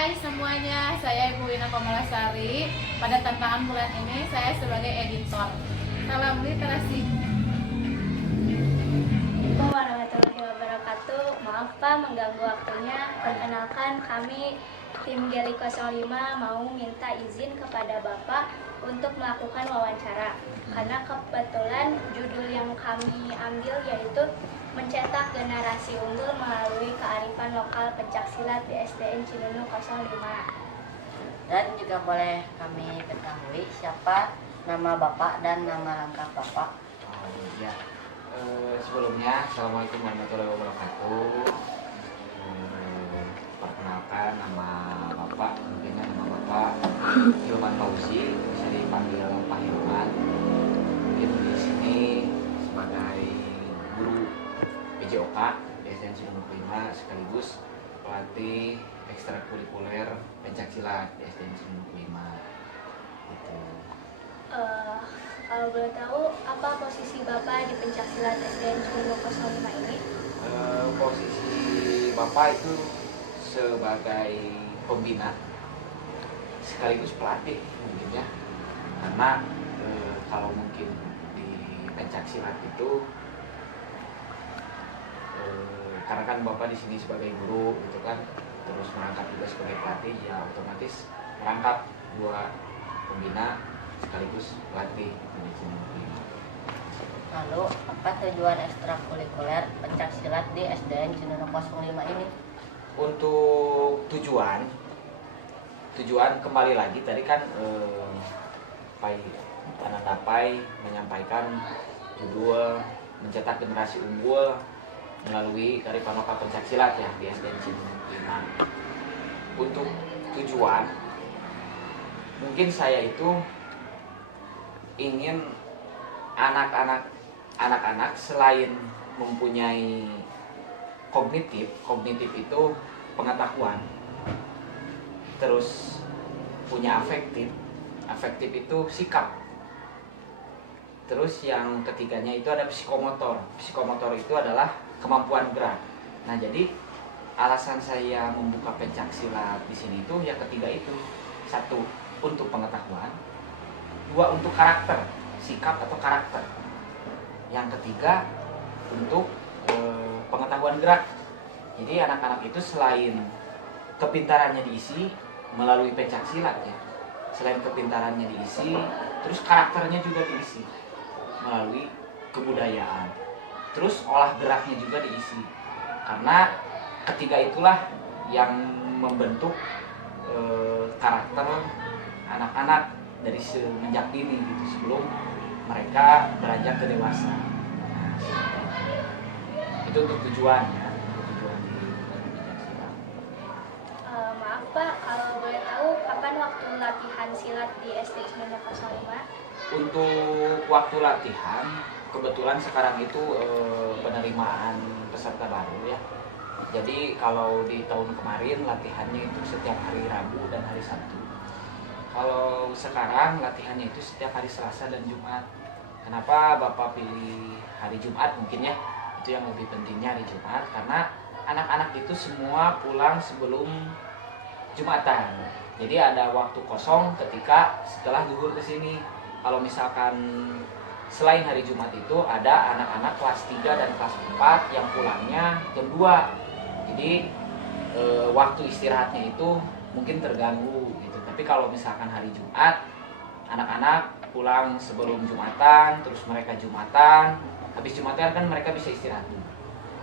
Hai semuanya, saya Ibu Wina Komalasari. Pada tantangan bulan ini saya sebagai editor. Salam literasi. Assalamualaikum warahmatullahi wabarakatuh. Maaf Pak mengganggu waktunya. Perkenalkan kami tim Geli 05 mau minta izin kepada Bapak untuk melakukan wawancara. Karena kebetulan judul yang kami ambil yaitu mencetak generasi unggul melalui kearifan lokal pencaksilat di SDN Cinunuk 05. Dan juga boleh kami ketahui siapa nama Bapak dan nama lengkap Bapak. Ya. Sebelumnya, Assalamualaikum warahmatullahi wabarakatuh. Perkenalkan nama Bapak, tentunya nama Bapak Hilman Fauzi, bisa dipanggil Pak Hilman. Mungkin di sini sebagai guru PJOK di SDN Cinunuk 5 sekaligus pelatih ekstrakurikuler pencaksilat di SDN Cinunuk 5. Gitu. Kalau boleh tahu, apa posisi Bapak di pencaksilat SDN Cinunuk 05 ini? Posisi Bapak itu sebagai pembina sekaligus pelatih mungkin ya, karena kalau mungkin di pencaksilat itu karena kan Bapak di sini sebagai guru gitu kan, terus merangkap juga sebagai pelatih, ya otomatis merangkap dua pembina sekaligus pelatih di sini. Lalu apa tujuan ekstrakurikuler pencaksilat di SDN Cinunuk 05 ini? Untuk tujuan kembali lagi tadi kan Pak Pai menyampaikan judul mencetak generasi unggul melalui kearifan lokal pencaksilat ya di SDN Cinunuk 5. Untuk tujuan mungkin saya itu ingin anak-anak selain mempunyai kognitif itu pengetahuan, terus punya afektif itu sikap, terus yang ketiganya itu ada psikomotor itu adalah kemampuan gerak. Nah, jadi alasan saya membuka pencaksilat di sini itu yang ketiga itu, satu untuk pengetahuan, dua untuk karakter, sikap atau karakter, yang ketiga untuk pengetahuan gerak. Jadi anak-anak itu selain kepintarannya diisi melalui pencaksilat ya, selain kepintarannya diisi, terus karakternya juga diisi melalui kebudayaan, terus olah geraknya juga diisi, karena ketiga itulah yang membentuk karakter anak-anak dari semenjak dini gitu, sebelum mereka beranjak ke dewasa. Itu untuk tujuannya, tujuan di pencaksilat. Maaf Pak, kalau boleh tahu kapan waktu latihan silat di SD Cinunuk 05? Untuk waktu latihan, kebetulan sekarang itu penerimaan peserta baru ya. Jadi kalau di tahun kemarin latihannya itu setiap hari Rabu dan hari Sabtu. Kalau sekarang latihannya itu setiap hari Selasa dan Jumat. Kenapa Bapak pilih hari Jumat mungkin ya? Itu yang lebih pentingnya hari Jumat, karena anak-anak itu semua pulang sebelum Jumatan. Jadi ada waktu kosong ketika setelah zuhur ke sini. Kalau misalkan selain hari Jumat itu ada anak-anak kelas 3 dan kelas 4 yang pulangnya jam 2. Jadi waktu istirahatnya itu mungkin terganggu gitu. Tapi kalau misalkan hari Jumat, anak-anak pulang sebelum Jumatan, terus mereka Jumatan, habis Jumatan kan mereka bisa istirahat dulu.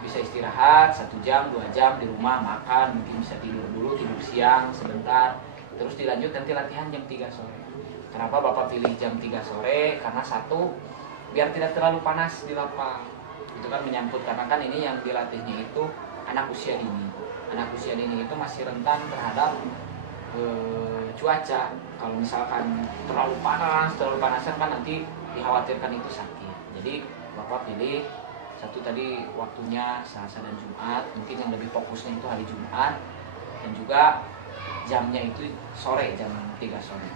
Bisa istirahat 1 jam, 2 jam di rumah, makan, mungkin bisa tidur dulu, tidur siang sebentar, terus dilanjut nanti latihan jam 3 sore. Kenapa Bapak pilih jam 3 sore? Karena satu, biar tidak terlalu panas di lapang. Itu kan menyangkut, karena kan ini yang dilatihnya itu anak usia dini. Anak usia dini itu masih rentan terhadap cuaca. Kalau misalkan terlalu panasan kan nanti dikhawatirkan itu sakit. Jadi Bapak pilih satu tadi waktunya Selasa dan Jumat, mungkin yang lebih fokusnya itu hari Jumat, dan juga jamnya itu sore, jam 3 sore.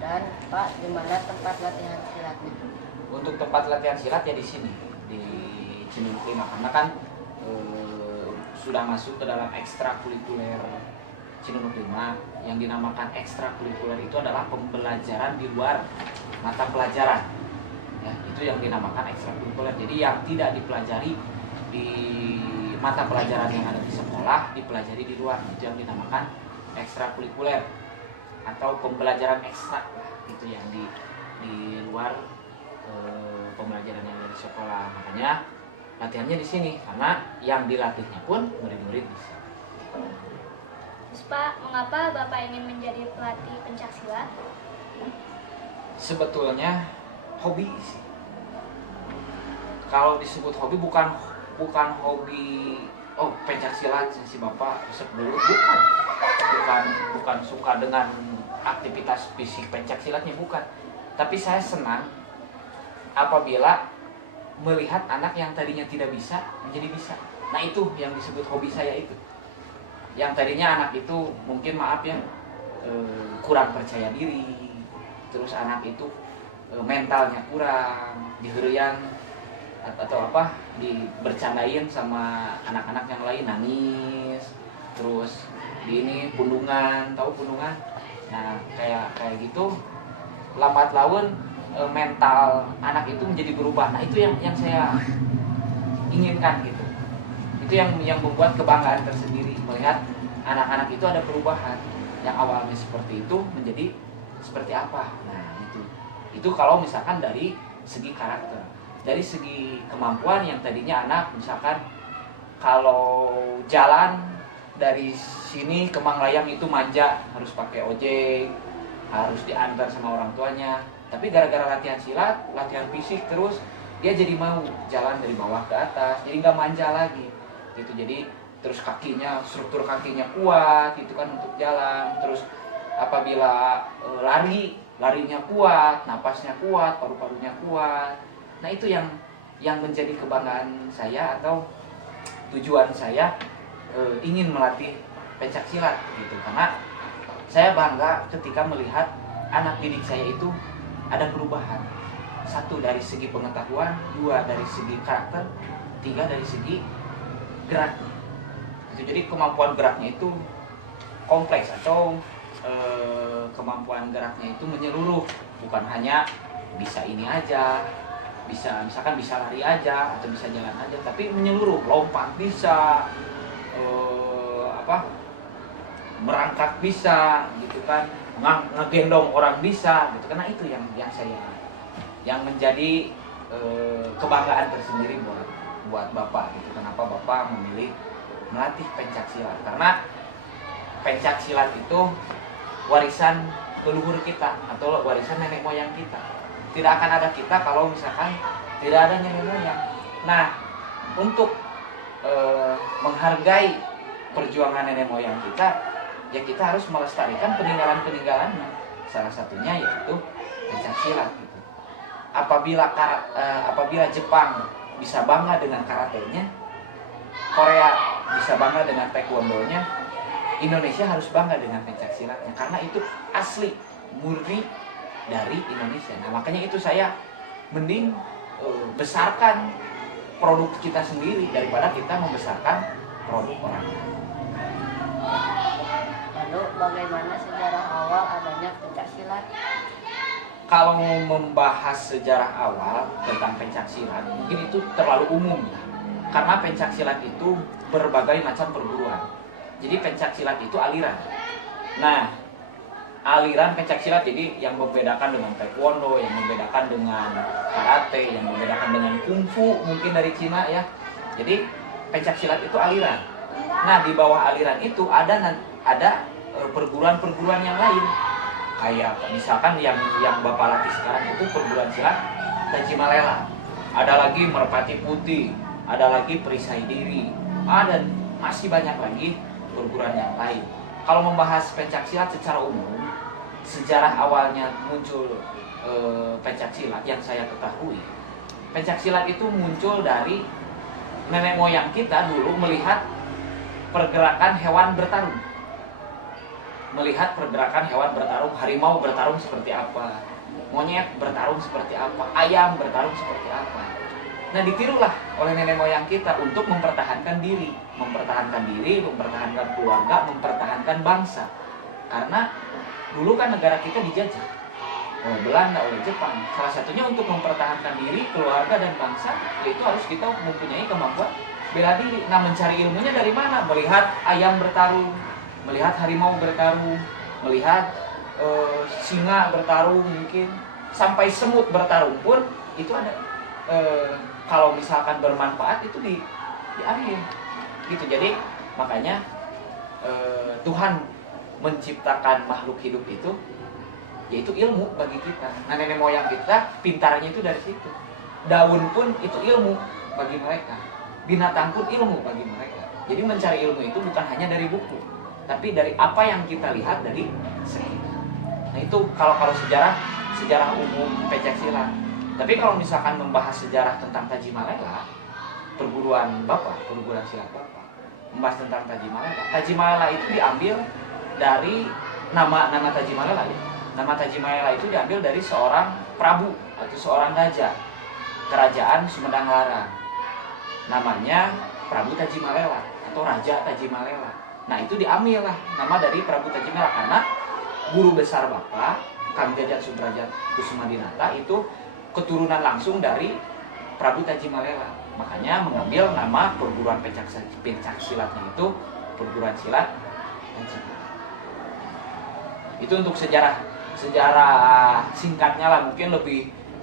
Dan Pak, di mana tempat latihan silatnya? Untuk tempat latihan silat ya di sini, di Cinunuk 5, karena kan sudah masuk ke dalam ekstrakurikuler Cinunuk 5 yang dinamakan ekstrakurikuler itu adalah pembelajaran di luar mata pelajaran. Ya, itu yang dinamakan ekstrakurikuler. Jadi yang tidak dipelajari di mata pelajaran yang ada di sekolah dipelajari di luar, itu yang dinamakan ekstrakurikuler atau pembelajaran ekstra lah, itu yang di luar pembelajaran yang ada di sekolah. Makanya latihannya di sini karena yang dilatihnya pun murid-murid bisa. Terus Pak, mengapa Bapak ingin menjadi pelatih pencaksilat? Sebetulnya hobi sih. Kalau disebut hobi bukan hobi pencaksilat si Bapak resep dulu, bukan suka dengan aktivitas fisik pencaksilatnya, bukan. Tapi saya senang apabila melihat anak yang tadinya tidak bisa menjadi bisa. Nah, itu yang disebut hobi saya itu. Yang tadinya anak itu mungkin kurang percaya diri, terus anak itu mentalnya kurang, diherian atau bercandain sama anak-anak yang lain, nangis, terus pundungan, tahu pundungan? Nah, kayak gitu, lambat laun mental anak itu menjadi berubah. Nah, itu yang saya inginkan gitu. Itu yang membuat kebanggaan tersendiri melihat anak-anak itu ada perubahan yang awalnya seperti itu menjadi seperti apa. Nah, itu kalau misalkan dari segi karakter. Dari segi kemampuan yang tadinya anak misalkan kalau jalan dari sini ke Manglayang itu manja, harus pakai ojek, harus diantar sama orang tuanya. Tapi gara-gara latihan silat, latihan fisik terus, dia jadi mau jalan dari bawah ke atas, jadi nggak manja lagi gitu. Jadi terus struktur kakinya kuat gitu kan untuk jalan. Terus apabila larinya kuat, napasnya kuat, paru-parunya kuat. Nah, itu yang menjadi kebanggaan saya atau tujuan saya ingin melatih pencaksilat gitu. Karena saya bangga ketika melihat anak didik saya itu ada perubahan. 1 dari segi pengetahuan, 2 dari segi karakter, 3 dari segi gerak. Jadi kemampuan geraknya itu kompleks atau kemampuan geraknya itu menyeluruh, bukan hanya bisa ini aja, misalkan bisa lari aja atau bisa jalan aja, tapi menyeluruh, lompat bisa, merangkak bisa gitu kan, ngegendong orang bisa gitu. Karena itu yang menjadi kebanggaan tersendiri buat Bapak gitu. Kenapa Bapak memilih melatih pencaksilat? Karena pencaksilat itu warisan leluhur kita atau warisan nenek moyang kita. Tidak akan ada kita kalau misalkan tidak ada nenek moyang. Nah, untuk menghargai perjuangan nenek moyang kita, ya kita harus melestarikan peninggalan-peninggalannya. Salah satunya yaitu pencaksilat gitu. Apabila Jepang bisa bangga dengan karatenya, Korea bisa bangga dengan taekwondonya, Indonesia harus bangga dengan pencaksilatnya karena itu asli murni dari Indonesia. Nah, makanya itu saya mending besarkan produk kita sendiri daripada kita membesarkan produk orang lain. Lalu bagaimana sejarah awal adanya pencaksilat? Kalau membahas sejarah awal tentang pencaksilat, mungkin itu terlalu umum ya. Karena pencaksilat itu berbagai macam perguruan. Jadi pencaksilat itu aliran. Nah, aliran pencaksilat jadi yang membedakan dengan taekwondo, yang membedakan dengan karate, yang membedakan dengan kungfu mungkin dari Cina ya. Jadi pencaksilat itu aliran. Nah, di bawah aliran itu ada perguruan-perguruan yang lain. Kayak misalkan yang Bapak latih sekarang itu perguruan silat Tajimalela. Ada lagi Merpati Putih, ada lagi Perisai Diri, ada masih banyak lagi perguruan yang lain. Kalau membahas pencaksilat secara umum, sejarah awalnya muncul pencaksilat yang saya ketahui, pencaksilat itu muncul dari nenek moyang kita dulu melihat pergerakan hewan bertarung. Melihat pergerakan hewan bertarung, harimau bertarung seperti apa, monyet bertarung seperti apa, ayam bertarung seperti apa. Nah, ditirulah oleh nenek moyang kita untuk mempertahankan diri, mempertahankan keluarga, mempertahankan bangsa. Karena dulu kan negara kita dijajah oleh Belanda, oleh Jepang. Salah satunya untuk mempertahankan diri, keluarga dan bangsa, yaitu harus kita mempunyai kemampuan bela diri. Nah, mencari ilmunya dari mana? Melihat ayam bertarung, melihat harimau bertarung, melihat singa bertarung, mungkin sampai semut bertarung pun itu ada. Kalau misalkan bermanfaat itu diambil gitu. Jadi makanya Tuhan menciptakan makhluk hidup itu yaitu ilmu bagi kita. Nah, nenek moyang kita pintarnya itu dari situ. Daun pun itu ilmu bagi mereka, binatang pun ilmu bagi mereka. Jadi mencari ilmu itu bukan hanya dari buku, tapi dari apa yang kita lihat dari sekitar. Nah, itu kalau sejarah umum pencaksilat. Tapi kalau misalkan membahas sejarah tentang Tajimalela, perguruan silat Bapak, membahas tentang Tajimalela. Tajimalela itu diambil dari nama Tajimalela ya. Nama Tajimalela itu diambil dari seorang prabu atau seorang raja kerajaan Sumedang Larang. Namanya Prabu Tajimalela atau Raja Tajimalela. Nah, itu diambil lah nama dari Prabu Tajimalela karena guru besar Bapak Kang Jajat Sudrajat Kusumadinata itu keturunan langsung dari Prabu Tajimalela. Makanya mengambil nama perguruan pencaksilatnya itu perguruan silat Tajimalela. Itu untuk sejarah singkatnya lah, mungkin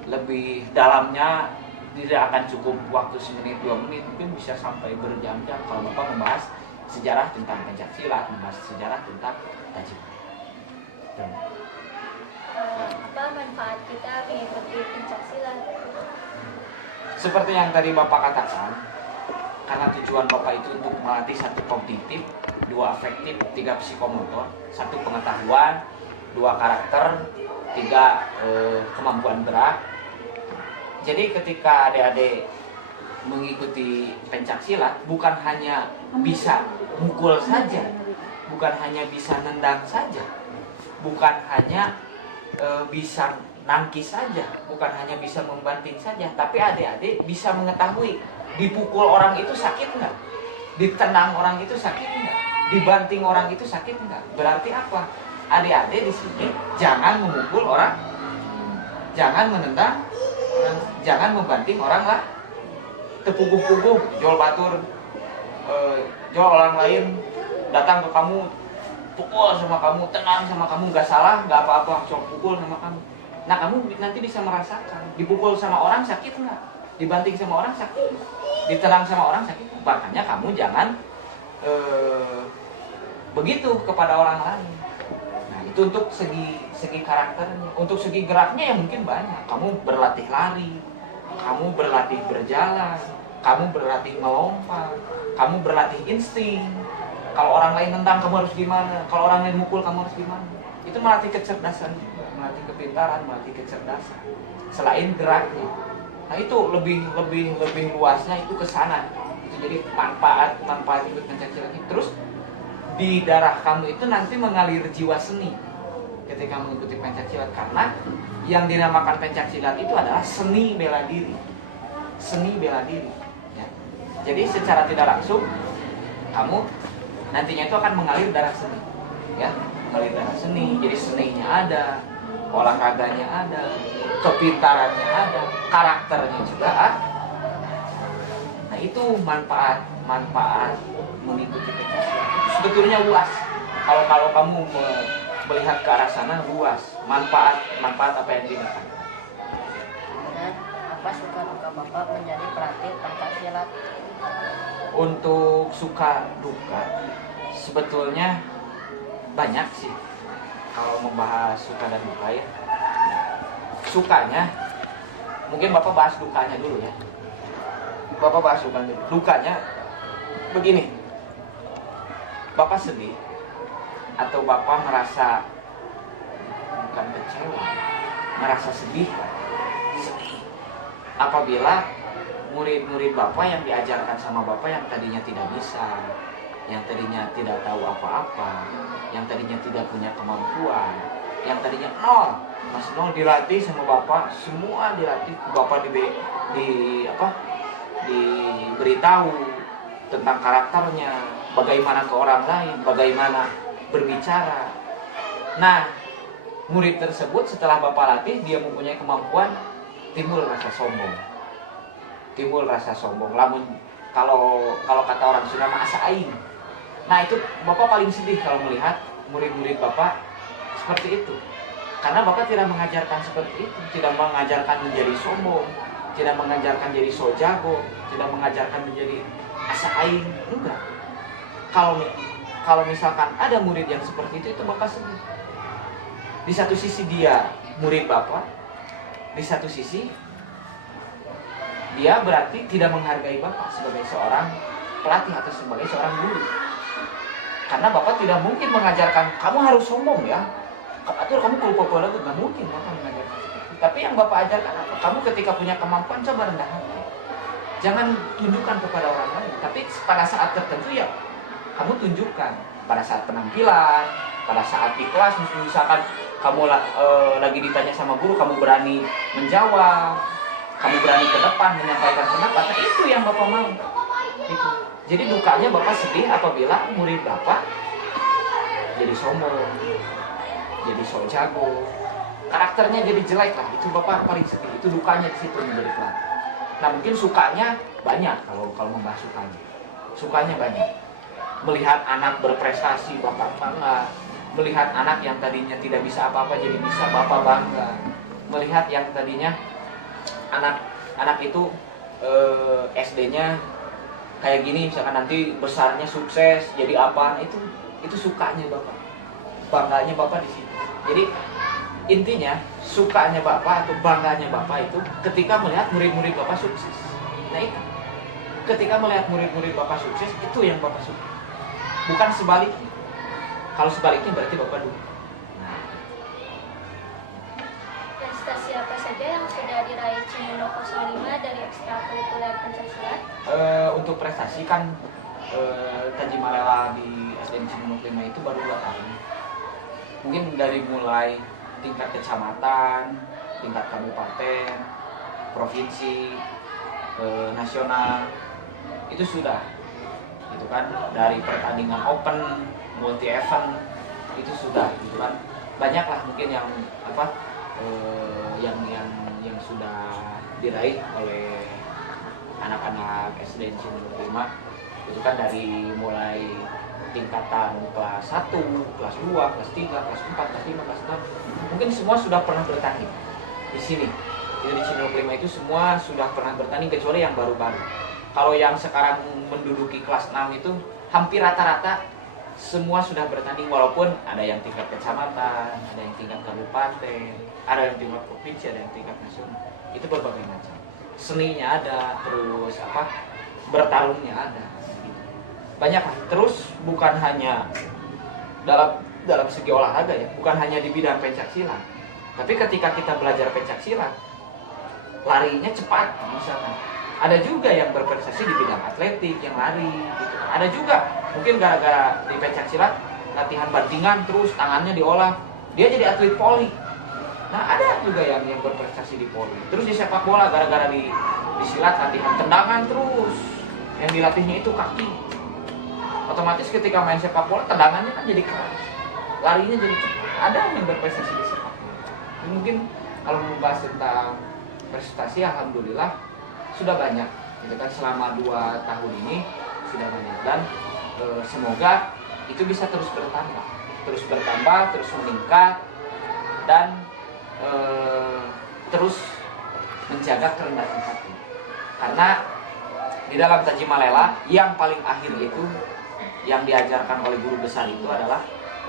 lebih dalamnya tidak akan cukup waktu semenit 2 menit, mungkin bisa sampai berjam-jam kalau Bapak membahas sejarah tentang pencaksilat, membahas sejarah tentang Tajimalela. Apa manfaat kita mengikuti pencaksilat? Seperti yang tadi Bapak katakan, karena tujuan Bapak itu untuk melatih 1 kognitif, 2 afektif, 3 psikomotor, 1 pengetahuan, 2 karakter, 3 kemampuan gerak. Jadi ketika adik-adik mengikuti pencaksilat, bukan hanya bisa mukul saja, bukan hanya bisa nendang saja, bukan hanya bisa nangkis saja, bukan hanya bisa membanting saja, tapi adik-adik bisa mengetahui dipukul orang itu sakit nggak, ditendang orang itu sakit nggak, dibanting orang itu sakit nggak. Berarti apa? Adik-adik di sini jangan memukul orang, jangan menendang orang, jangan membanting orang lah, tepuguh-puguh, jual batur, jual orang lain datang ke kamu, pukul sama kamu, tenang sama kamu, nggak salah, nggak apa-apa, langsung pukul sama kamu. Nah, kamu nanti bisa merasakan dipukul sama orang sakit nggak, dibanting sama orang sakit, ditenang sama orang sakit. Makanya kamu jangan begitu kepada orang lain. Nah, itu untuk segi karakternya. Untuk segi geraknya ya mungkin banyak. Kamu berlatih lari, kamu berlatih berjalan, kamu berlatih melompat, kamu berlatih insting. Kalau orang lain nendang kamu harus gimana, kalau orang lain mukul kamu harus gimana. Itu melatih kecerdasan juga, melatih kepintaran, melatih kecerdasan. Selain geraknya. Nah, itu lebih luasnya itu ke sana. Itu jadi manfaat ikut pencaksilat. Terus di darah kamu itu nanti mengalir jiwa seni ketika mengikuti pencaksilat, karena yang dinamakan pencaksilat itu adalah seni bela diri. Seni bela diri ya. Jadi secara tidak langsung kamu nantinya itu akan mengalir darah seni ya, mengalir darah seni. Jadi seninya ada, olahraganya ada, kepintarannya ada, karakternya juga ada. Nah, itu manfaat mengikuti pencaksilat. Sebetulnya luas. Kalau kamu melihat ke arah sana luas. Manfaat apa yang didapatkan. Dan apa suka duka Bapak menjadi pelatih pencaksilat? Untuk suka duka sebetulnya banyak sih. Kalau membahas suka dan duka ya. Sukanya mungkin Bapak bahas dukanya dulu ya. Bapak bahas dukanya dulu. Dukanya begini. Bapak sedih atau Bapak merasa bukan kecewa, merasa sedih apabila murid-murid Bapak yang diajarkan sama Bapak yang tadinya tidak bisa, yang tadinya tidak tahu apa-apa, yang tadinya tidak punya kemampuan, yang tadinya masih nol dilatih sama Bapak, semua dilatih. Bapak diberitahu tentang karakternya, bagaimana ke orang lain, bagaimana berbicara. Nah, murid tersebut setelah Bapak latih, dia mempunyai kemampuan, timbul rasa sombong. Timbul rasa sombong. Lamun kalau kata orang Sunda mah asa aing. Nah, itu Bapak paling sedih kalau melihat murid-murid Bapak seperti itu. Karena Bapak tidak mengajarkan seperti itu, tidak mengajarkan menjadi sombong, tidak mengajarkan jadi so jago, tidak mengajarkan menjadi asa aing, enggak. Kalau misalkan ada murid yang seperti itu Bapak sedih. Di satu sisi dia murid Bapak, di satu sisi dia berarti tidak menghargai Bapak sebagai seorang pelatih atau sebagai seorang guru. Karena Bapak tidak mungkin mengajarkan kamu harus sombong ya, atau kamu kumpul-kumpul itu nggak mungkin Bapak mengajarkan seperti itu. Tapi yang Bapak ajarkan apa? Kamu ketika punya kemampuan coba rendah hati. Jangan tunjukkan kepada orang lain, tapi pada saat tertentu ya kamu tunjukkan. Pada saat penampilan, pada saat di kelas, misalkan kamu lagi ditanya sama guru, kamu berani menjawab, kamu berani ke depan menyampaikan pendapat. Nah, itu yang Bapak mau. Itu. Jadi dukanya Bapak sedih apabila murid Bapak jadi sombong, jadi sok jago, karakternya jadi jelek lah. Itu Bapak paling sedih. Itu dukanya di situ menjadi pelatih. Nah, mungkin sukanya banyak kalau membahas sukanya. Sukanya banyak. Melihat anak berprestasi, Bapak bangga. Melihat anak yang tadinya tidak bisa apa-apa jadi bisa, Bapak bangga. Melihat yang tadinya anak itu SD-nya kayak gini, misalkan nanti besarnya sukses jadi apa, nah, itu sukanya Bapak. Bangganya Bapak di situ. Jadi intinya sukanya Bapak atau bangganya Bapak itu ketika melihat murid-murid Bapak sukses. Nah, itu ketika melihat murid-murid Bapak sukses, itu yang Bapak suka. Bukan sebaliknya. Kalau sebaliknya berarti Bapak duka. Prestasi apa saja yang sudah diraih Cimono 05 dari ekstrakurikuler Pencaksilat? Untuk prestasi kan Tajimalela di SDN Cimono 5 itu baru 2 tahun. Mungkin dari mulai tingkat kecamatan, tingkat kabupaten, provinsi, nasional, itu sudah. Gitu kan, dari pertandingan open, multi event, itu sudah, gitu kan. Banyaklah mungkin yang yang sudah diraih oleh anak-anak SD Cimono 5. Itu kan dari mulai tingkatan kelas 1, kelas 2, kelas 3, kelas 4, kelas 5, kelas 6. Mungkin semua sudah pernah bertanding di sini. Di Cimono 5 itu semua sudah pernah bertanding kecuali yang baru-baru. Kalau yang sekarang menduduki kelas 6 itu hampir rata-rata semua sudah bertanding, walaupun ada yang tingkat kecamatan, ada yang tingkat kabupaten, ada yang tingkat provinsi, ada yang tingkat nasional. Itu berbagai macam. Seninya ada, terus bertarungnya ada. Banyak lah. Terus bukan hanya dalam segi olahraga ya, bukan hanya di bidang pencaksilat. Tapi ketika kita belajar pencaksilat, larinya cepat misalkan. Ada juga yang berprestasi di bidang atletik, yang lari gitu. Ada juga mungkin gara-gara di pencaksilat latihan bantingan terus tangannya diolah, dia jadi atlet poli. Nah, ada juga yang berprestasi di poli. Terus di sepak bola gara-gara di silat latihan tendangan terus, yang dilatihnya itu kaki. Otomatis ketika main sepak bola tendangannya kan jadi keras, larinya jadi cepat. Ada yang berprestasi di sepak bola. Mungkin kalau membahas tentang prestasi, alhamdulillah sudah banyak, gitu kan, selama 2 tahun ini sudah banyak, dan semoga itu bisa terus bertambah, terus meningkat, dan terus menjaga kerendahan hati. Karena di dalam Tajimalela yang paling akhir itu yang diajarkan oleh guru besar itu adalah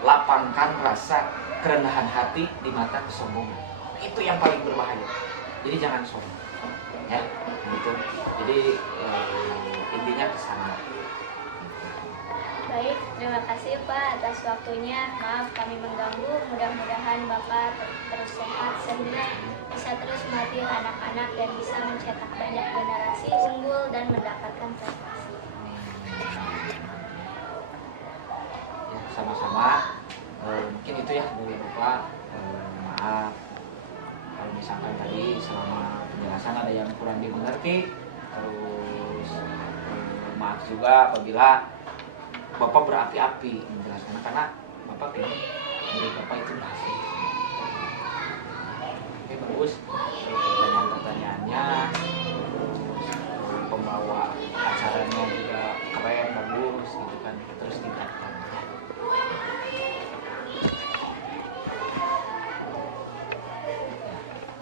lapangkan rasa kerendahan hati di mata kesombongan. Itu yang paling berbahaya. Jadi jangan sombong, ya, gitu. Jadi intinya kesana. Baik, terima kasih Pak atas waktunya. Maaf kami mengganggu. Mudah-mudahan Bapak terus sehat sehingga bisa terus melatih anak-anak dan bisa mencetak banyak generasi unggul dan mendapatkan prestasi. Ya, sama-sama. Mungkin itu ya dari Bapak. Maaf kalau misalkan tadi selama penjelasan ada yang kurang dimengerti. Terus maaf juga apabila Bapak berapi-api menjelaskan karena Bapak ingin menurut Bapak itu berhasil. Oke, bagus pertanyaan-pertanyaannya, terus pembawa acaranya juga keren, bagus gitu kan, terus tingkatkan ya.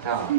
Nah,